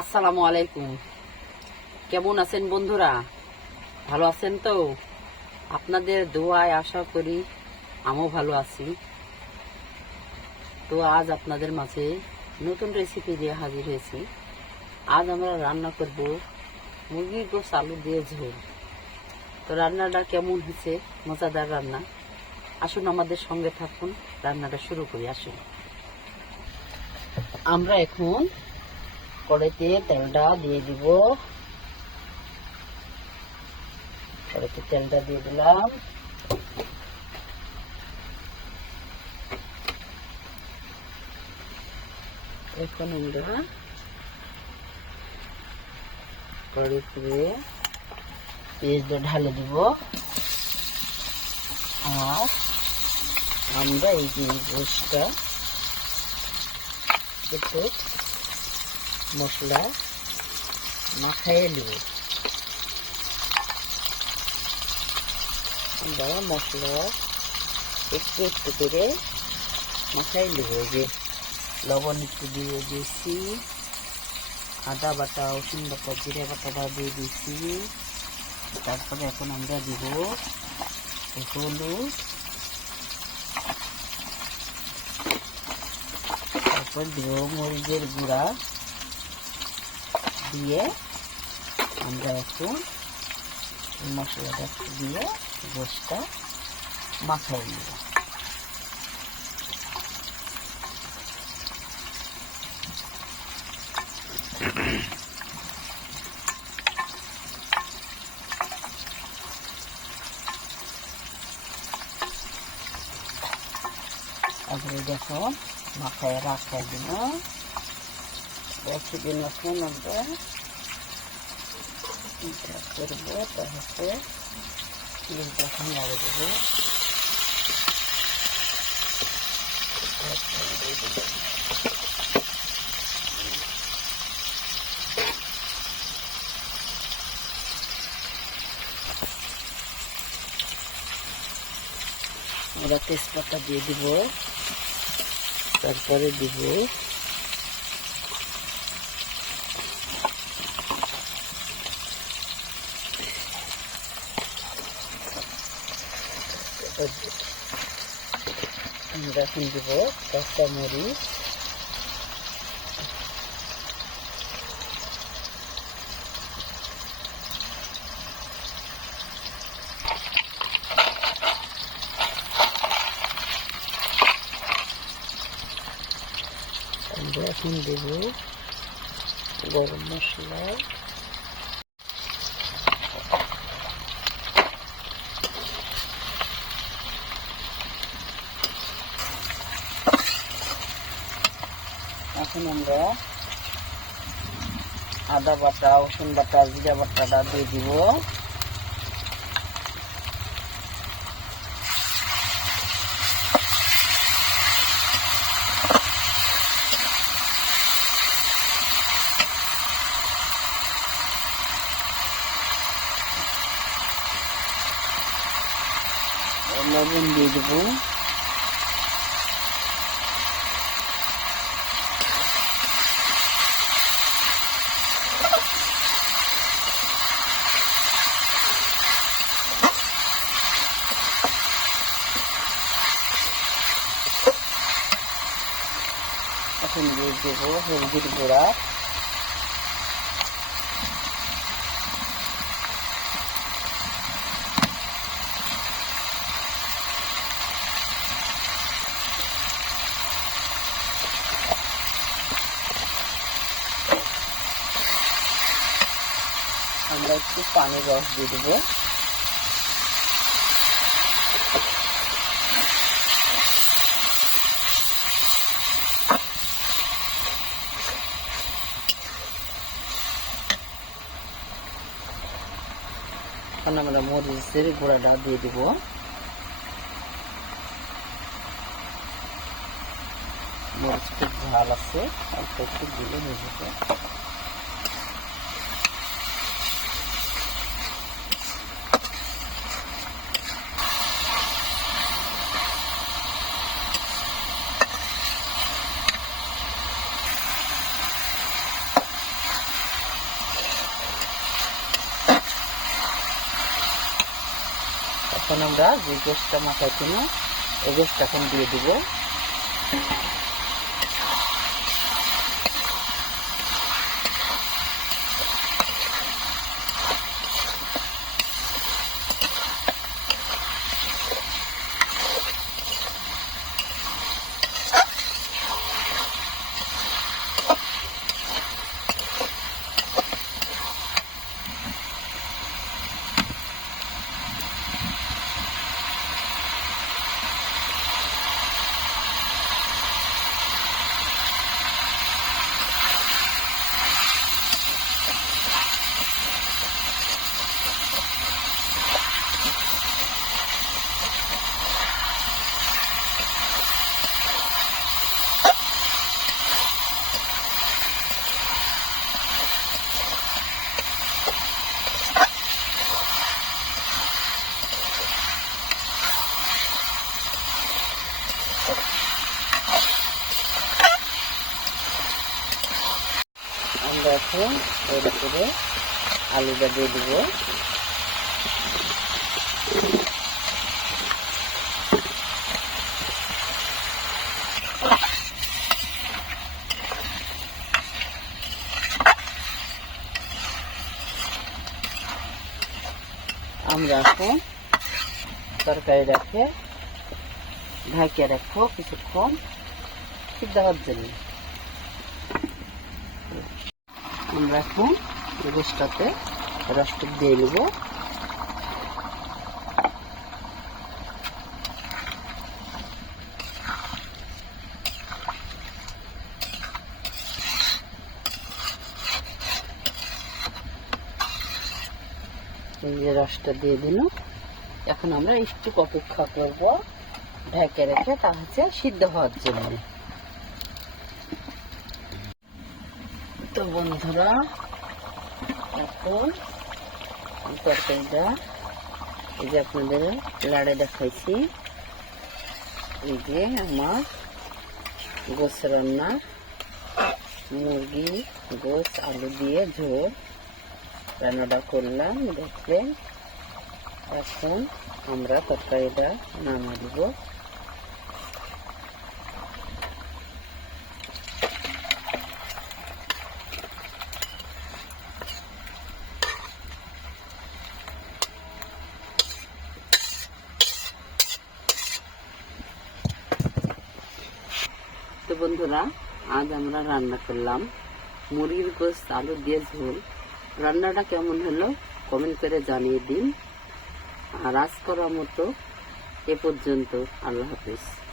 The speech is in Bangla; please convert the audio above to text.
আসসালামু আলাইকুম। কেমন আছেন বন্ধুরা? ভালো আছেন তো? আপনাদের দোয়ায় আশা করি আমিও ভালো আছি। তো আজ আপনাদের মাঝে নতুন রেসিপি দিয়ে হাজির হয়েছি। আজ আমরা রান্না করব মুরগির গোস আলু দিয়ে ঝোল। তো রান্নাটা কেমন হয়েছে? মজাদার রান্না। আসুন আমাদের সঙ্গে থাকুন। রান্নাটা শুরু করি, আসুন। আমরা এখন কড়াইতে তেলটা দিয়ে দিব। কড়াইতে তেলটা দিয়ে দিলাম। এখন আমরা কড়াইতে পেঁয়াজটা ঢালে দিব। আর আমরা এই যে গোসটা একটু মশলা মাখাইয়ে নেব। আমরা মশলা একটু একটু করে মাখাই নেব। যে লবণ একটু দিয়ে দিয়েছি, আদা বাটা, রসুন বাটা, জিরে বাটাটা দিয়ে দিয়েছি। তারপরে এখন আমরা দিব হলুদ। তারপর দিব মরিচের গুঁড়া। দিয়ে আমরা এখন এই মশলাটা দিয়ে গোসটা মাখাই নেব তারপরে দেখো মাথায় রাখা দিন রেখে দিন এখন আমরা এটা করব তাহলে তখন লাগিয়ে দেবো আমরা তেজপাতা দিয়ে দিব তারপরে দিব আমরা এখন দিব কাঁচা মরিচ আমরা এখন দেব গরম মশলা এখন আমরা আদা বাটা রসুন বাটা জিরা বাটাটা দিয়ে দিব। লবণ দিয়ে দেবো। দিয়ে দেবো হলদির গুঁড়া আমরা একটু পানির রস দিয়ে দেবো। এখন আমরা মরিচের গুঁড়াটা দিয়ে দিব। মরিচ খুব ঝাল আছে অল্প একটু দিলে হয়ে এখন আমরা যে গোষ্ঠটা মাথায় ছিল এই গোষ্ঠটা এখন দিয়ে দিব আমরা এখন এর উপরে আলুটা দিয়ে দিব। আমরা এখন তরকারি রাখে ঢাকে রাখব কিছুক্ষণ সিদ্ধ হওয়ার জন্য। আমরা এখন গোষ্ঠটাতে রসটা দিয়ে নেব যে রসটা দিয়ে দিল এখন আমরা একটু অপেক্ষা করব ঢেকে রেখে, তা হচ্ছে সিদ্ধ হওয়ার জন্য। বন্ধুরা। এখন তরকারিটা, এই যে আপনাদের লাড়ে দেখাইছি, এই যে আমার গোস রান্না মুরগি, গোস, আলু দিয়ে ঝোল রান্নাটা করলাম, দেখলেন। এখন আমরা তরকারিটা নামিয়ে দিব। তো বন্ধুরা, আজ আমরা রান্না করলাম মুরগির গোস আলু দিয়ে ঝোল। রান্নাটা কেমন হলো কমেন্ট করে জানিয়ে দিন। আর আজ করার মতো এ পর্যন্ত, আল্লাহ হাফিজ।